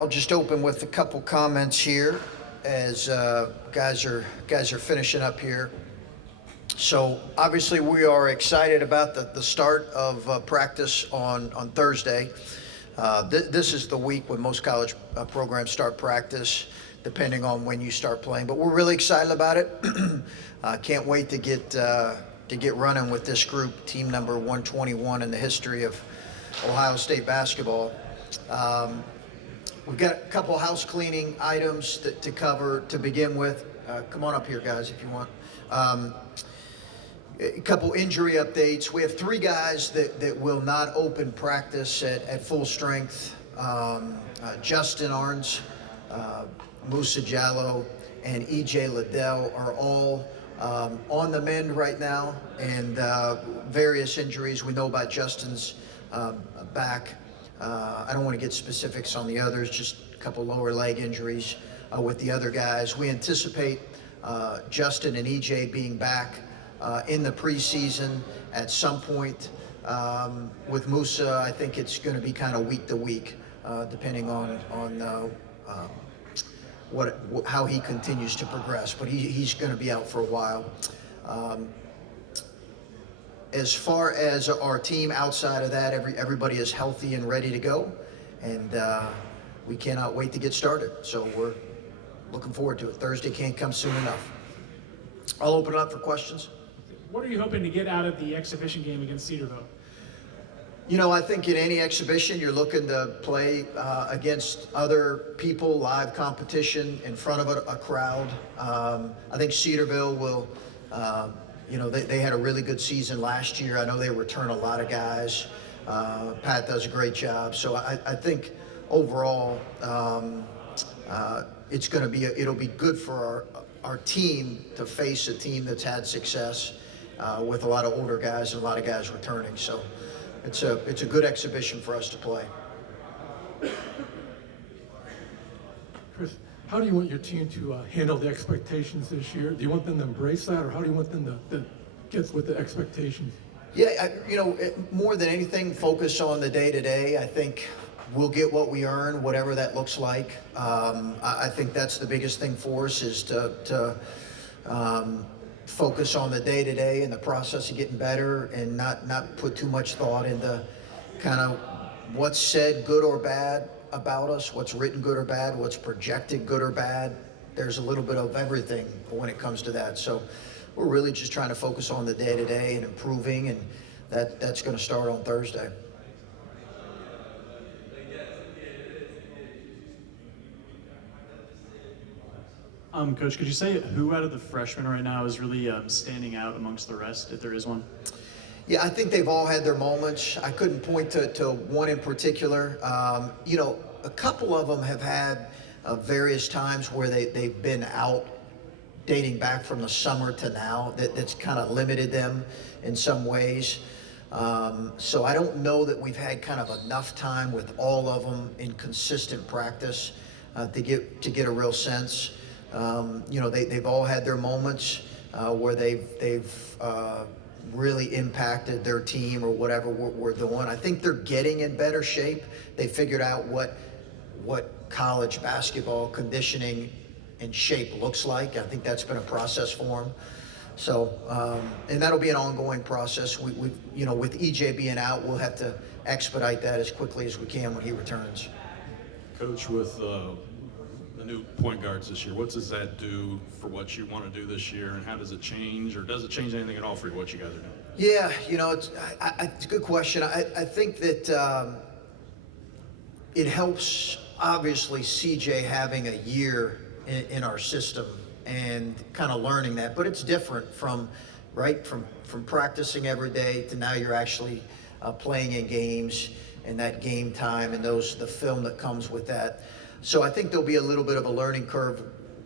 I'll just open with a couple comments here as guys are finishing up here. So obviously we are excited about the start of practice on Thursday. This is the week when most college programs start practice, depending on when you start playing. But we're really excited about it. Can't wait to get running with this group, team number 121 in the history of Ohio State basketball. We've got a couple house cleaning items to cover to begin with. Come on up here, guys, if you want. A couple injury updates. We have three guys that will not open practice at full strength. Justin Arns, Musa Jallo, and E.J. Liddell are all on the mend right now, and various injuries. We know about Justin's back. I don't want to get specifics on the others, just a couple lower leg injuries with the other guys. We anticipate Justin and EJ being back in the preseason at some point. With Musa, I think it's going to be kind of week to week, depending on how he continues to progress. But he's going to be out for a while. As far as our team outside of that, everybody is healthy and ready to go, and we cannot wait to get started. So we're looking forward to it. Thursday can't come soon enough. I'll open it up for questions. What are you hoping to get out of the exhibition game against Cedarville? You know, I think in any exhibition, you're looking to play against other people, live competition in front of a crowd. I think Cedarville will... they had a really good season last year. I know they return a lot of guys. Pat does a great job. So I think overall, it'll be good for our team to face a team that's had success with a lot of older guys and a lot of guys returning. So it's a good exhibition for us to play. Chris, how do you want your team to handle the expectations this year? Do you want them to embrace that, or how do you want them to get with the expectations? Yeah, more than anything, focus on the day-to-day. I think we'll get what we earn, whatever that looks like. I think that's the biggest thing for us, is to focus on the day-to-day and the process of getting better, and not put too much thought into kind of what's said, good or bad, about us, what's written good or bad, what's projected good or bad. There's a little bit of everything when it comes to that. So we're really just trying to focus on the day-to-day and improving, and that's going to start on Thursday. Coach, could you say who out of the freshmen right now is really standing out amongst the rest, if there is one? Yeah, I think they've all had their moments. I couldn't point to one in particular. A couple of them have had various times where they've been out, dating back from the summer to now, that's kind of limited them in some ways. So I don't know that we've had kind of enough time with all of them in consistent practice to get a real sense. They've all had their moments where they've really impacted their team or whatever we're doing. I think they're getting in better shape. They figured out what college basketball conditioning and shape looks like. I think that's been a process for them. So, and that'll be an ongoing process. We with EJ being out, we'll have to expedite that as quickly as we can when he returns. Coach, with the new point guards this year, what does that do for what you want to do this year, and how does it change, or does it change anything at all for what you guys are doing? Yeah, it's a good question. I think that it helps, obviously, CJ having a year in our system and kind of learning that, but it's different from practicing every day to now you're actually playing in games, and that game time and the film that comes with that. So I think there'll be a little bit of a learning curve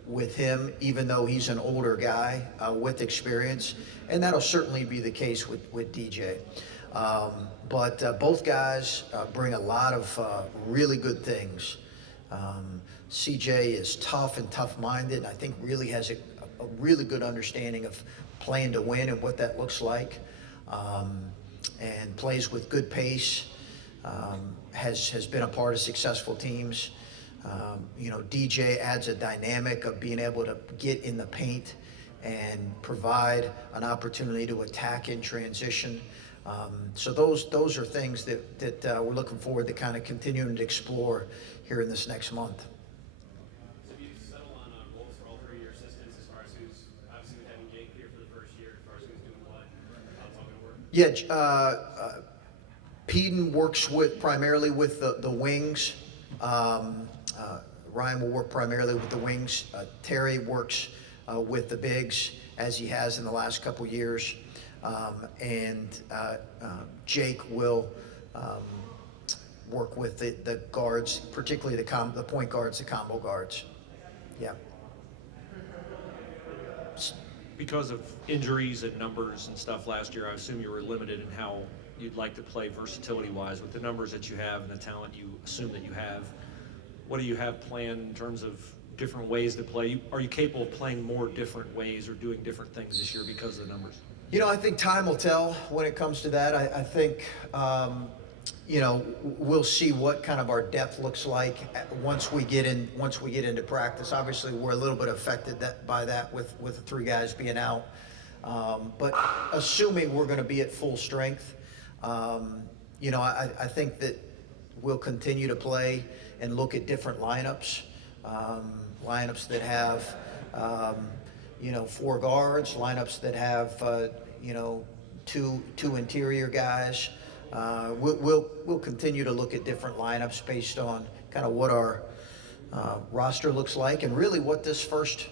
with him, even though he's an older guy with experience, and that'll certainly be the case with DJ. But both guys bring a lot of really good things. CJ is tough and tough-minded, and I think really has a really good understanding of playing to win and what that looks like, and plays with good pace. Has been a part of successful teams. DJ adds a dynamic of being able to get in the paint and provide an opportunity to attack in transition. So those are things that we're looking forward to kind of continuing to explore here in this next month. So do you settle on roles for all three of your assistants as far as who's, obviously with having Jake here for the first year, as far as who's doing what, how it's all going to work? Yeah, Peden works primarily with the wings. Ryan will work primarily with the wings. Terry works with the bigs, as he has in the last couple years. And Jake will work with the guards, particularly the point guards, the combo guards. Yeah. Because of injuries and numbers and stuff last year, I assume you were limited in how you'd like to play versatility-wise. With the numbers that you have and the talent you assume that you have, what do you have planned in terms of different ways to play? Are you capable of playing more different ways or doing different things this year because of the numbers? I think time will tell when it comes to that. I think, we'll see what kind of our depth looks like once we get into practice. Obviously, we're a little bit affected by that with the three guys being out. But assuming we're going to be at full strength, I think that we'll continue to play and look at different lineups, lineups that have, four guards, lineups that have, two interior guys. We'll continue to look at different lineups based on kind of what our roster looks like and really what this first,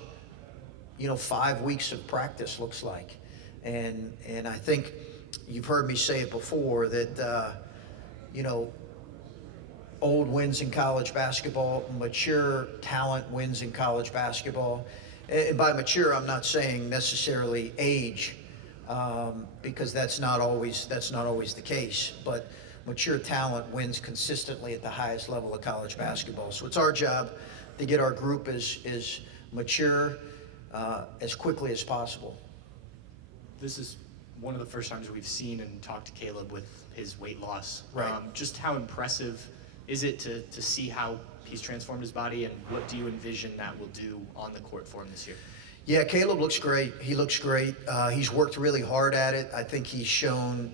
5 weeks of practice looks like. And I think you've heard me say it before that, old wins in college basketball, mature talent wins in college basketball. And by mature, I'm not saying necessarily age, because that's not always the case. But mature talent wins consistently at the highest level of college basketball. So it's our job to get our group as mature as quickly as possible. This is one of the first times we've seen and talked to Caleb with his weight loss. Right. Just how impressive is it to see how he's transformed his body, and what do you envision that will do on the court for him this year? Yeah, Caleb looks great. He looks great. He's worked really hard at it. I think he's shown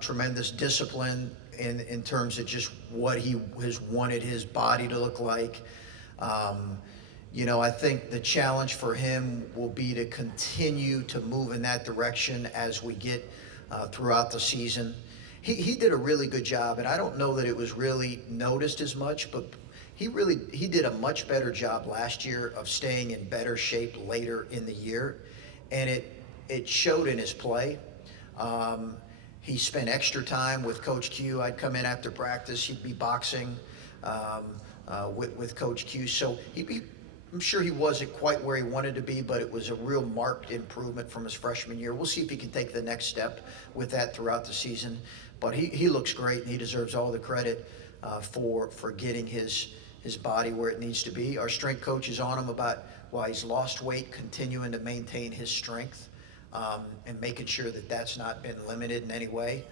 tremendous discipline in terms of just what he has wanted his body to look like. I think the challenge for him will be to continue to move in that direction as we get throughout the season. He did a really good job, and I don't know that it was really noticed as much, but he did a much better job last year of staying in better shape later in the year, and it showed in his play. He spent extra time with Coach Q. I'd come in after practice, he'd be boxing with Coach Q. So I'm sure he wasn't quite where he wanted to be, but it was a real marked improvement from his freshman year. We'll see if he can take the next step with that throughout the season. But he looks great, and he deserves all the credit for getting his body where it needs to be. Our strength coach is on him about why he's lost weight, continuing to maintain his strength, and making sure that that's not been limited in any way.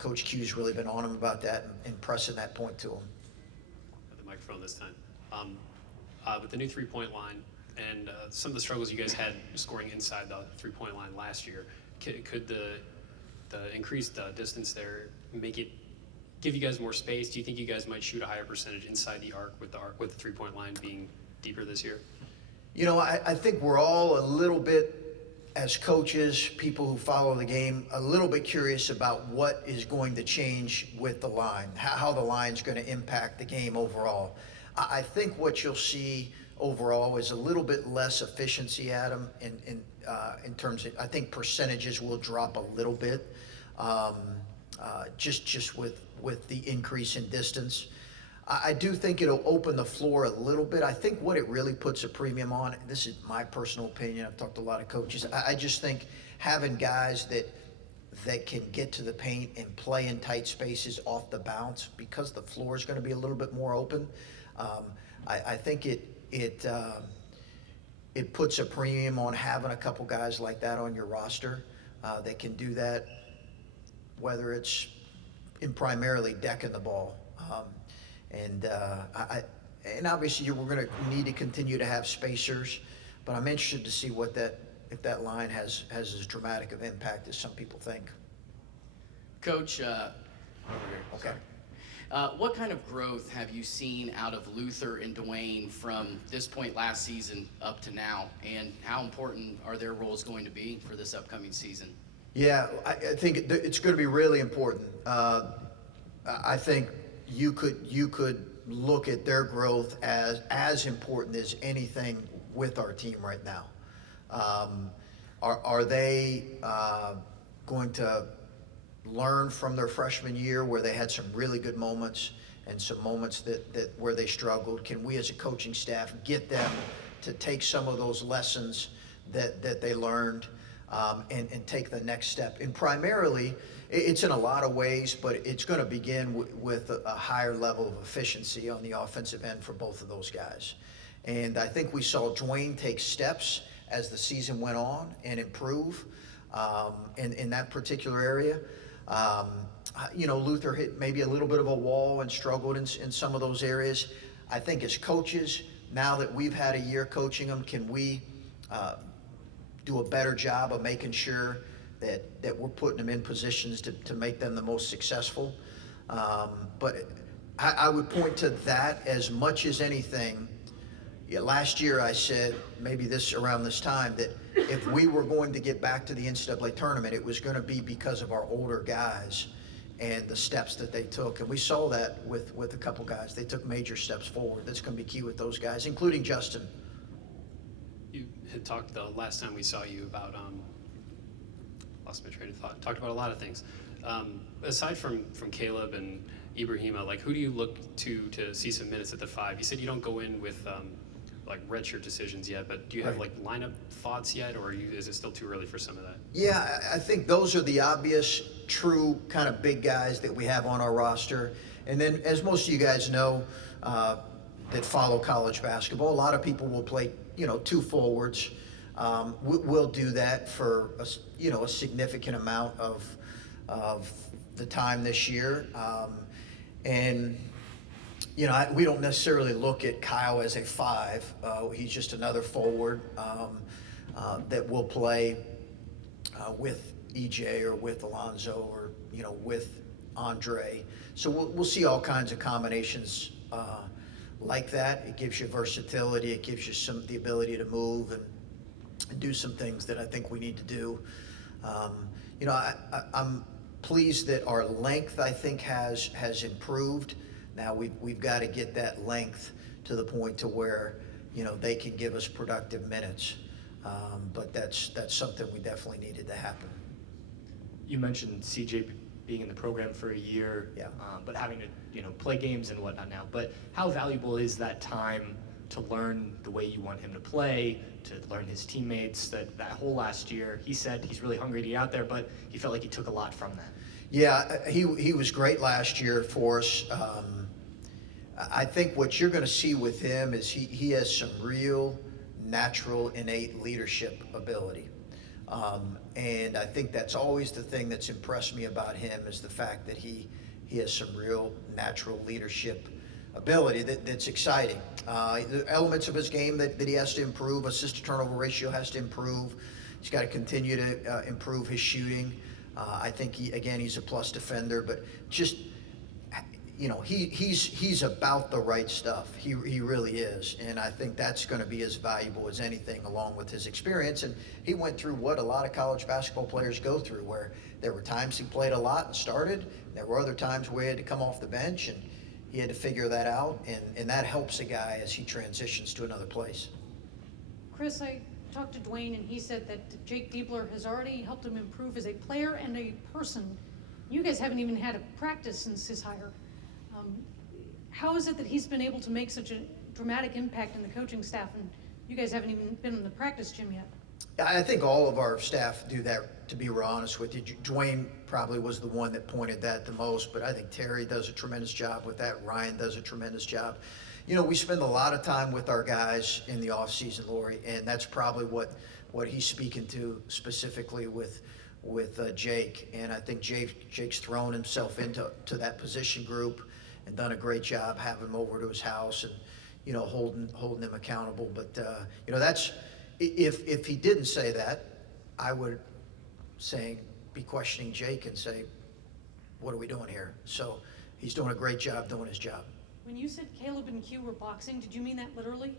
Coach Q's really been on him about that and pressing that point to him. At the microphone this time. With the new three-point line and some of the struggles you guys had scoring inside the three-point line last year, could the increased distance there give you guys more space? Do you think you guys might shoot a higher percentage inside the arc with the three-point line being deeper this year? I think we're all a little bit, as coaches, people who follow the game, a little bit curious about what is going to change with the line, how the line's going to impact the game overall. I think what you'll see overall is a little bit less efficiency, Adam, in terms of, I think percentages will drop a little bit, just with the increase in distance. I do think it'll open the floor a little bit. I think what it really puts a premium on, this is my personal opinion, I've talked to a lot of coaches, I just think having guys that can get to the paint and play in tight spaces off the bounce, because the floor is going to be a little bit more open. I think it puts a premium on having a couple guys like that on your roster that can do that, whether it's in primarily decking the ball. and obviously we're going to need to continue to have spacers, but I'm interested to see if that line has as dramatic of impact as some people think. Coach, over here. Okay. What kind of growth have you seen out of Luther and Dwayne from this point last season up to now, and how important are their roles going to be for this upcoming season? Yeah, I think it's going to be really important. I think you could look at their growth as important as anything with our team right now. Are they going to learn from their freshman year where they had some really good moments and some moments that where they struggled? Can we as a coaching staff get them to take some of those lessons that they learned and take the next step? And primarily, it's in a lot of ways, but it's going to begin with a higher level of efficiency on the offensive end for both of those guys. And I think we saw Dwayne take steps as the season went on and improve in that particular area. Luther hit maybe a little bit of a wall and struggled in some of those areas. I think as coaches, now that we've had a year coaching them, can we do a better job of making sure that we're putting them in positions to make them the most successful? But I would point to that as much as anything. Yeah, last year I said, maybe around this time, that if we were going to get back to the NCAA tournament, it was going to be because of our older guys and the steps that they took. And we saw that with a couple guys. They took major steps forward. That's going to be key with those guys, including Justin. You had talked the last time we saw you about, lost my train of thought, talked about a lot of things. Aside from Caleb and Ibrahima, like who do you look to see some minutes at the 5? You said you don't go in with like redshirt decisions yet, but do you have like lineup thoughts yet, or is it still too early for some of that? Yeah, I think those are the obvious, true kind of big guys that we have on our roster. And then, as most of you guys know that follow college basketball, a lot of people will play, two forwards. We'll do that for a significant amount of the time this year. We don't necessarily look at Kyle as a 5. He's just another forward that will play with EJ or with Alonzo or with Andre. So we'll see all kinds of combinations like that. It gives you versatility. It gives you the ability to move and do some things that I think we need to do. I'm pleased that our length, I think, has improved. Now we've got to get that length to the point to where they can give us productive minutes. But that's something we definitely needed to happen. You mentioned CJ being in the program for a year, Yeah. But having to play games and whatnot now. But how valuable is that time to learn the way you want him to play, to learn his teammates? That whole last year, he said he's really hungry to get out there, but he felt like he took a lot from that. Yeah, he was great last year for us. I think what you're going to see with him is he has some real natural innate leadership ability. And I think that's always the thing that's impressed me about him, is the fact that he has some real natural leadership ability that's exciting. The elements of his game that he has to improve, assist-to-turnover ratio has to improve. He's got to continue to improve his shooting. I think he's a plus defender, but just he's about the right stuff. He really is, and I think that's going to be as valuable as anything, along with his experience. And he went through what a lot of college basketball players go through, where there were times he played a lot and started. There were other times where he had to come off the bench, and he had to figure that out, and that helps a guy as he transitions to another place. Chris, I talked to Dwayne, and he said that Jake Diebler has already helped him improve as a player and a person. You guys haven't even had a practice since his hire. How is it that he's been able to make such a dramatic impact in the coaching staff, and you guys haven't even been in the practice gym yet? I think all of our staff do that, to be real honest with you. Dwayne probably was the one that pointed that the most, but I think Terry does a tremendous job with that. Ryan does a tremendous job. We spend a lot of time with our guys in the off season, Lori, and that's probably what he's speaking to specifically with Jake. And I think Jake's thrown himself into that position group and done a great job having him over to his house. And holding him accountable. But that's if he didn't say that, I would be questioning Jake and say, what are we doing here? So he's doing a great job doing his job. When you said Caleb and Q were boxing, did you mean that literally?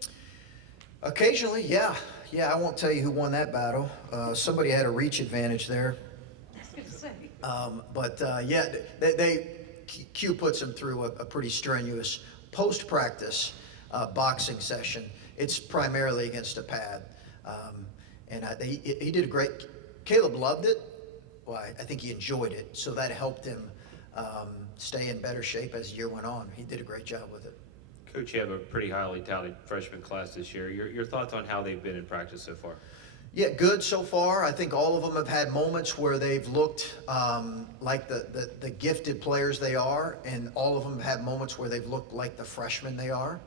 Occasionally, yeah. I won't tell you who won that battle. Somebody had a reach advantage there. I was gonna say. Q puts him through a pretty strenuous post-practice boxing session. It's primarily against a pad, and he did a great. Caleb loved it. Well, I think he enjoyed it, so that helped him stay in better shape as the year went on. He did a great job with it. Coach, you have a pretty highly touted freshman class this year. Your thoughts on how they've been in practice so far? Yeah, good so far. I think all of them have had moments where they've looked like the gifted players they are, and all of them have had moments where they've looked like the freshmen they are.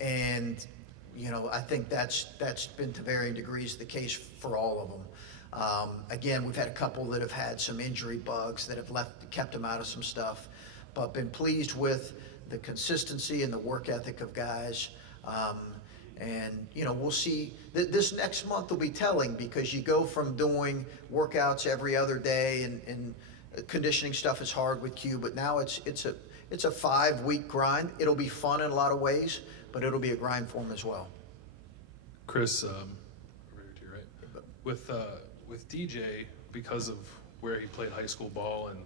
And I think that's been to varying degrees the case for all of them. Again, we've had a couple that have had some injury bugs that have kept them out of some stuff, but been pleased with the consistency and the work ethic of guys. And we'll see. This next month will be telling, because you go from doing workouts every other day, and conditioning stuff is hard with Q, but now it's a 5-week grind. It'll be fun in a lot of ways, but it'll be a grind for him as well. Chris, over here to your right. With DJ, because of where he played high school ball, and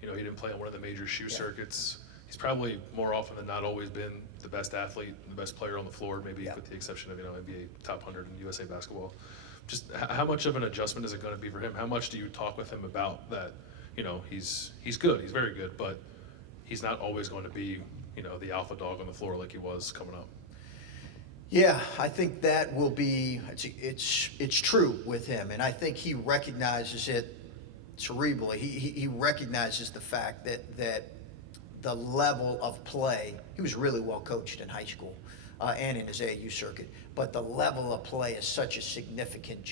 he didn't play on one of the major shoe circuits, he's probably more often than not always been the best athlete, the best player on the floor, maybe with the exception of NBA top 100 in USA basketball. Just how much of an adjustment is it going to be for him? How much do you talk with him about that? He's good, he's very good, but he's not always going to be the alpha dog on the floor like he was coming up. Yeah, I think that will be, it's true with him, and I think he recognizes it cerebrally. He recognizes the fact that the level of play, he was really well coached in high school and in his AAU circuit, but the level of play is such a significant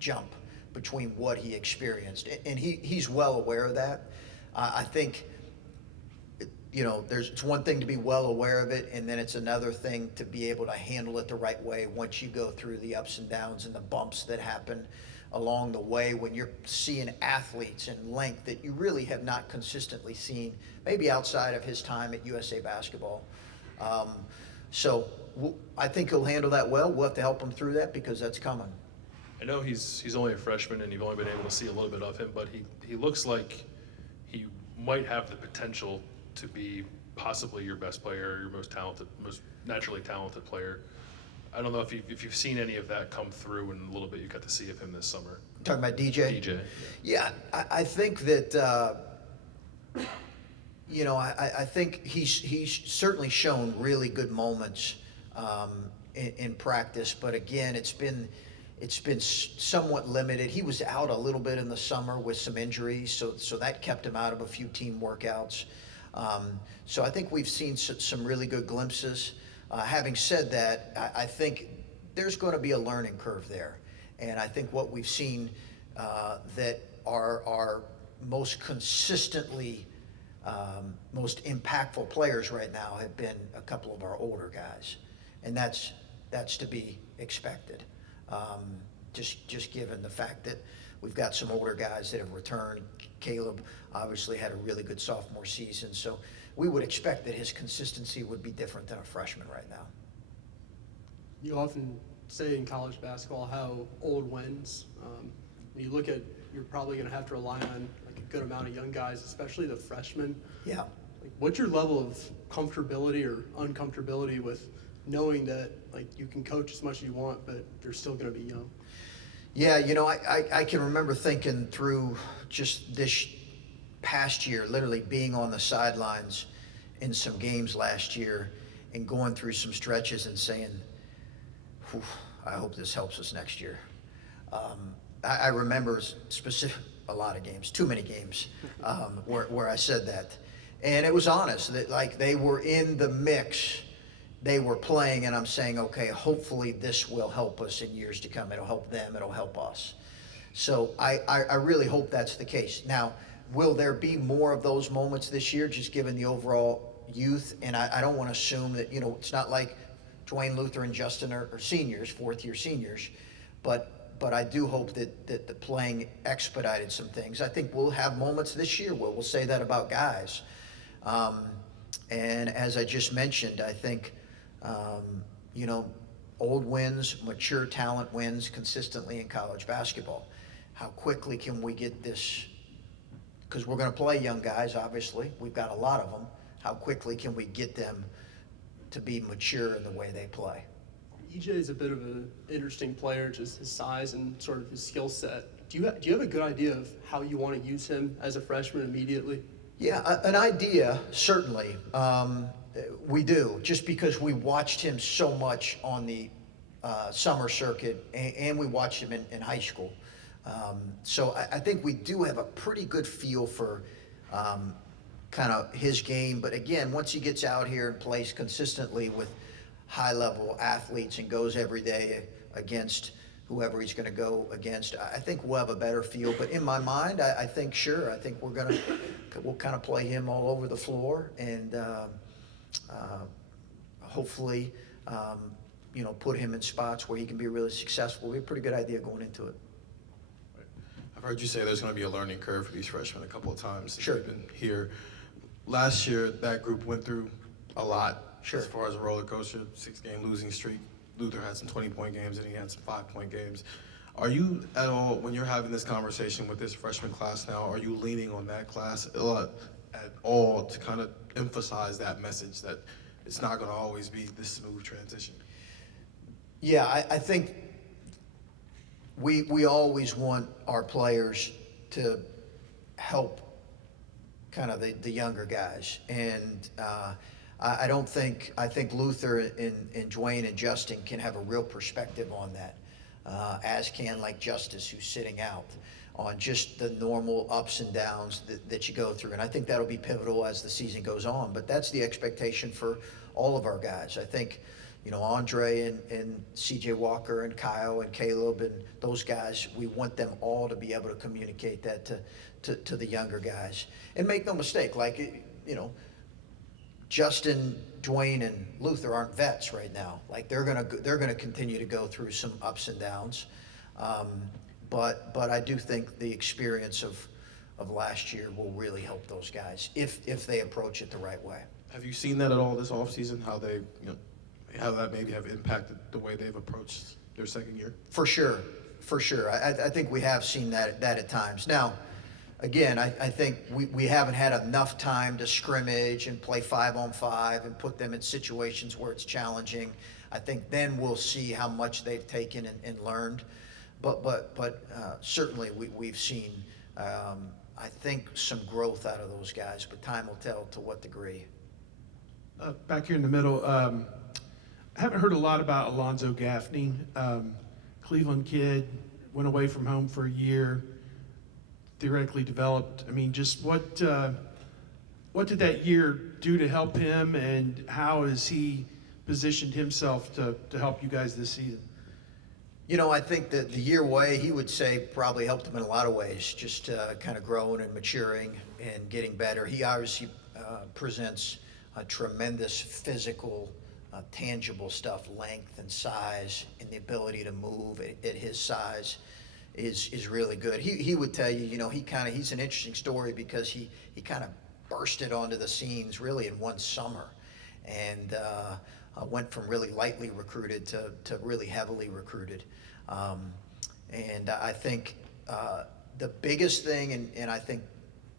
jump between what he experienced, and he's well aware of that. I think it's one thing to be well aware of it, and then it's another thing to be able to handle it the right way once you go through the ups and downs and the bumps that happen along the way when you're seeing athletes in length that you really have not consistently seen, maybe outside of his time at USA Basketball. So I think he'll handle that well. We'll have to help him through that because that's coming. I know he's only a freshman and you've only been able to see a little bit of him, but he looks like he might have the potential to be possibly your best player, your most talented, most naturally talented player. I don't know if you've seen any of that come through in a little bit you got to see of him this summer. Talking about DJ? DJ. Yeah, I think that, I think he's certainly shown really good moments in practice, but again, it's been somewhat limited. He was out a little bit in the summer with some injuries, so that kept him out of a few team workouts. So I think we've seen some really good glimpses. Having said that, I think there's going to be a learning curve there. And I think what we've seen that our most consistently, most impactful players right now have been a couple of our older guys. And that's to be expected. Just given the fact that we've got some older guys that have returned. Caleb obviously had a really good sophomore season, so we would expect that his consistency would be different than a freshman right now. You often say in college basketball how old wins. When you look at, you're probably going to have to rely on like a good amount of young guys, especially the freshmen. Yeah. Like, what's your level of comfortability or uncomfortability with knowing that like you can coach as much as you want, but you're still going to be young? Yeah, I can remember thinking through just this past year, literally being on the sidelines in some games last year and going through some stretches and saying, I hope this helps us next year. I remember a lot of games, too many games, where I said that. And it was honest, that like they were in the mix, they were playing, and I'm saying, okay, hopefully this will help us in years to come. It'll help them, it'll help us. So I really hope that's the case. Now, will there be more of those moments this year, just given the overall youth, and I don't want to assume that, it's not like Dwayne, Luther, and Justin are seniors, fourth-year seniors, but I do hope that the playing expedited some things. I think we'll have moments this year where we'll say that about guys. And as I just mentioned, I think, old wins, mature talent wins consistently in college basketball. How quickly can we get this? Because we're going to play young guys, obviously. We've got a lot of them. How quickly can we get them to be mature in the way they play? EJ is a bit of an interesting player, just his size and sort of his skill set. Do you have a good idea of how you want to use him as a freshman immediately? Yeah, an idea, certainly. We do, just because we watched him so much on the summer circuit, and we watched him in high school. So I think we do have a pretty good feel for kind of his game. But again, once he gets out here and plays consistently with high-level athletes and goes every day against whoever he's going to go against, I think we'll have a better feel. But in my mind, I think we'll kind of play him all over the floor, and hopefully, put him in spots where he can be really successful. We have a pretty good idea going into it. I've heard you say there's going to be a learning curve for these freshmen a couple of times since Sure. they've been here. Last year, that group went through a lot. Sure. As far as a roller coaster, 6-game losing streak. Luther had some 20-point games, and he had some 5-point games. Are you at all, when you're having this conversation with this freshman class now, are you leaning on that class a lot at all to kind of emphasize that message that it's not going to always be this smooth transition? Yeah, I think we always want our players to help kind of the younger guys. And I think Luther and Dwayne and Justin can have a real perspective on that, as can like Justice, who's sitting out, on just the normal ups and downs that you go through. And I think that'll be pivotal as the season goes on. But that's the expectation for all of our guys. I think, Andre and CJ Walker and Kyle and Caleb and those guys, we want them all to be able to communicate that to the younger guys. And make no mistake, like, Justin, Dwayne, and Luther aren't vets right now. Like, they're gonna continue to go through some ups and downs. But I do think the experience of last year will really help those guys if they approach it the right way. Have you seen that at all this offseason, how they, how that maybe have impacted the way they've approached their second year? For sure. I think we have seen that at times. Now, again, I think we haven't had enough time to scrimmage and play 5-on-5 and put them in situations where it's challenging. I think then we'll see how much they've taken and learned. But certainly we've seen, I think, some growth out of those guys, but time will tell to what degree. Back here in the middle, I haven't heard a lot about Alonzo Gaffney. Cleveland kid, went away from home for a year, theoretically developed. I mean, just what did that year do to help him, and how has he positioned himself to help you guys this season? I think that the year away, he would say, probably helped him in a lot of ways, just kind of growing and maturing and getting better. He obviously presents a tremendous physical, tangible stuff, length and size, and the ability to move at his size is really good. He would tell you, he's an interesting story because he kind of bursted onto the scenes really in one summer, and went from really lightly recruited to really heavily recruited. And I think the biggest thing, and I think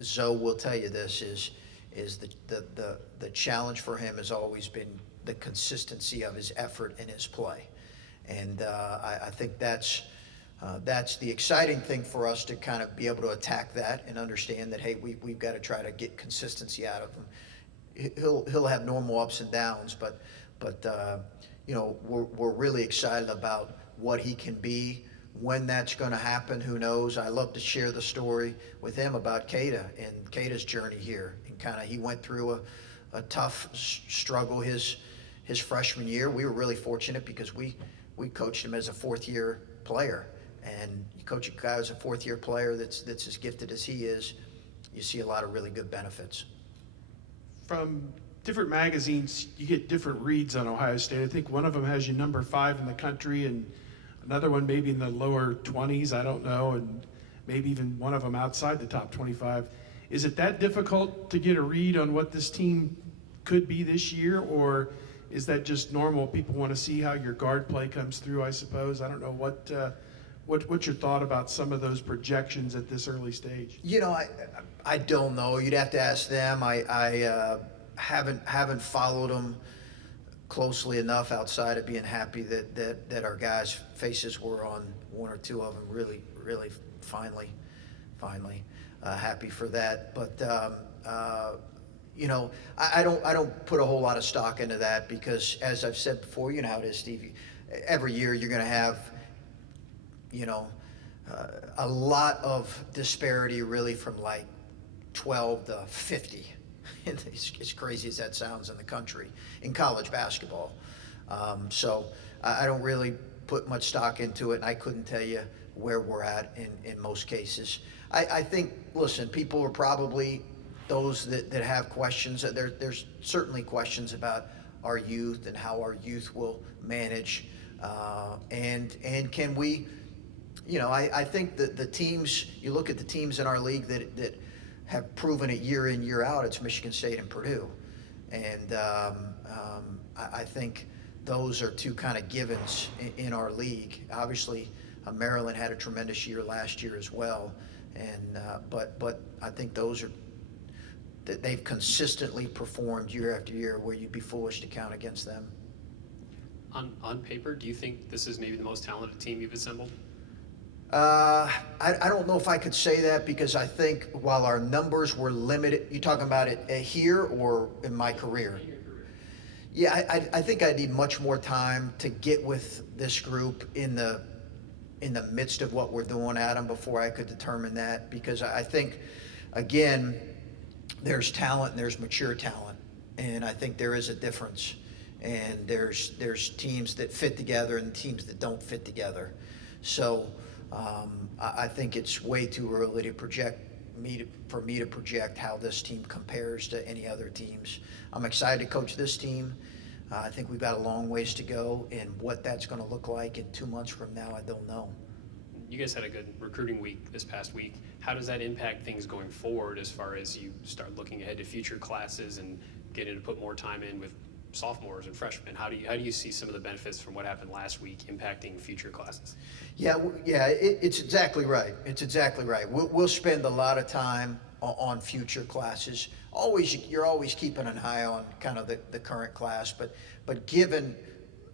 Zoe will tell you this, is the challenge for him has always been the consistency of his effort and his play. And I think that's the exciting thing for us, to kind of be able to attack that and understand that, hey, we've got to try to get consistency out of him. He'll have normal ups and downs, but we're really excited about what he can be. When that's going to happen, who knows? I love to share the story with him about Kada and Kada's journey here, and kind of he went through a tough struggle his freshman year. We were really fortunate because we coached him as a fourth-year player, and you coach a guy as a fourth-year player that's as gifted as he is, you see a lot of really good benefits. From different magazines, you get different reads on Ohio State. I think one of them has you number 5 in the country, and another one maybe in the lower 20s, I don't know, and maybe even one of them outside the top 25. Is it that difficult to get a read on what this team could be this year, or is that just normal? People want to see how your guard play comes through, I suppose. I don't know. What's your thought about some of those projections at this early stage? You know, I don't know. You'd have to ask them. I haven't followed them closely enough outside of being happy that our guys' faces were on one or two of them really finally happy for that. But you know, I don't put a whole lot of stock into that because, as I've said before, you know how it is, Steve. Every year you're going to have, you know, a lot of disparity really from like 12 to 50. As crazy as that sounds in the country, in college basketball. So I don't really put much stock into it, and I couldn't tell you where we're at in most cases. I think, listen, people are probably those that have questions. There's certainly questions about our youth and how our youth will manage. And can we, you know, I think that the teams, you look at the teams in our league that have proven it year in, year out, it's Michigan State and Purdue. And I think those are two kind of givens in our league. Obviously, Maryland had a tremendous year last year as well. And but I think those are, that they've consistently performed year after year where you'd be foolish to count against them. On paper, do you think this is maybe the most talented team you've assembled? I don't know if I could say that because I think while our numbers were limited, you talking about it here or in my career? Yeah, I think I need much more time to get with this group in the midst of what we're doing, Adam, before I could determine that, because I think, again, there's talent and there's mature talent, and I think there is a difference, and there's teams that fit together and teams that don't fit together. So I think it's way too early to for me to project how this team compares to any other teams. I'm excited to coach this team. I think we've got a long ways to go, and what that's going to look like in 2 months from now, I don't know. You guys had a good recruiting week this past week. How does that impact things going forward as far as you start looking ahead to future classes and getting to put more time in with sophomores and freshmen? How do you see some of the benefits from what happened last week impacting future classes? Yeah, it's exactly right. It's exactly right. We'll spend a lot of time on future classes. You're always keeping an eye on kind of the current class, but given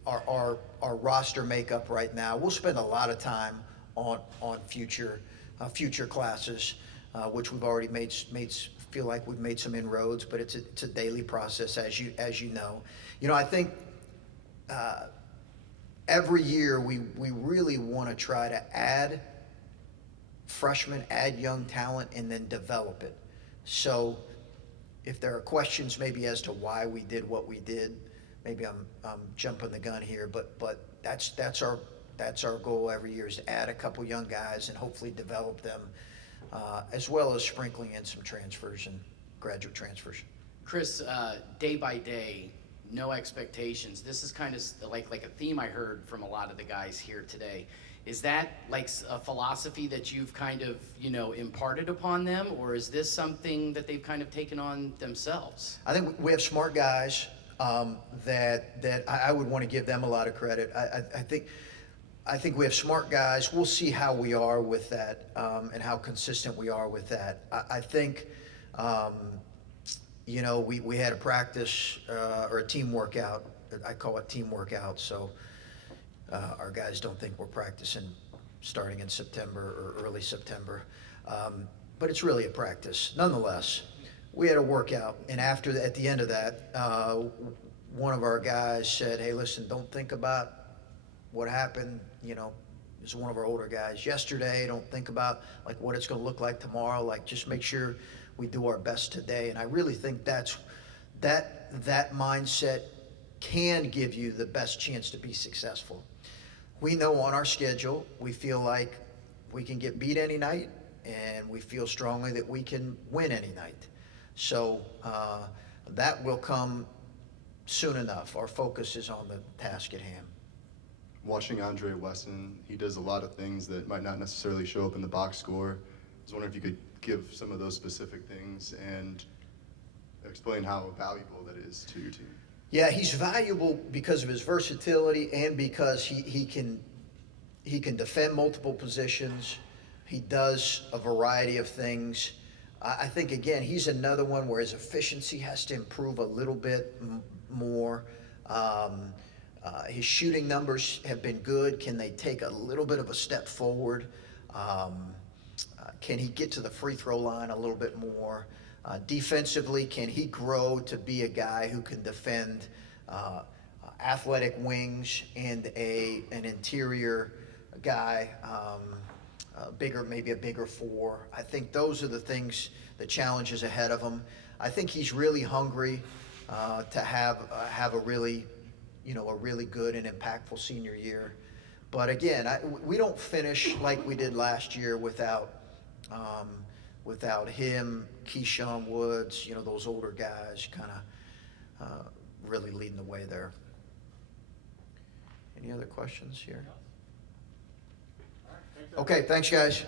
our roster makeup right now, we'll spend a lot of time on future classes, which we've already feel like we've made some inroads, but it's a daily process, as you know. You know, I think every year we really want to try to add freshmen, add young talent, and then develop it. So if there are questions maybe as to why we did what we did, maybe I'm jumping the gun here, but that's our goal every year, is to add a couple young guys and hopefully develop them, as well as sprinkling in some transfers and graduate transfers. Chris, day by day, no expectations. This is kind of like a theme I heard from a lot of the guys here today. Is that like a philosophy that you've kind of, imparted upon them, or is this something that they've kind of taken on themselves? I think we have smart guys that I would want to give them a lot of credit. I think we have smart guys. We'll see how we are with that, and how consistent we are with that. I think, we had a practice or a team workout. I call it team workout, so our guys don't think we're practicing starting in September or early September. But it's really a practice. Nonetheless, we had a workout, and at the end of that, one of our guys said, "Hey, listen, don't think about what happened, this is one of our older guys yesterday. Don't think about like what it's going to look like tomorrow. Like, just make sure we do our best today." And I really think that mindset can give you the best chance to be successful. We know on our schedule, we feel like we can get beat any night, and we feel strongly that we can win any night. So that will come soon enough. Our focus is on the task at hand. Watching Andre Weston, he does a lot of things that might not necessarily show up in the box score. I was wondering if you could give some of those specific things and explain how valuable that is to your team. Yeah, he's valuable because of his versatility and because he can defend multiple positions. He does a variety of things. I think, again, he's another one where his efficiency has to improve a little bit more. His shooting numbers have been good. Can they take a little bit of a step forward? Can he get to the free throw line a little bit more? Defensively, can he grow to be a guy who can defend athletic wings and an interior guy, maybe a bigger four? I think those are the things, the challenges ahead of him. I think he's really hungry to have a really good and impactful senior year. But again, we don't finish like we did last year without him, Keyshawn Woods, those older guys kind of really leading the way there. Any other questions here? Okay, thanks, guys.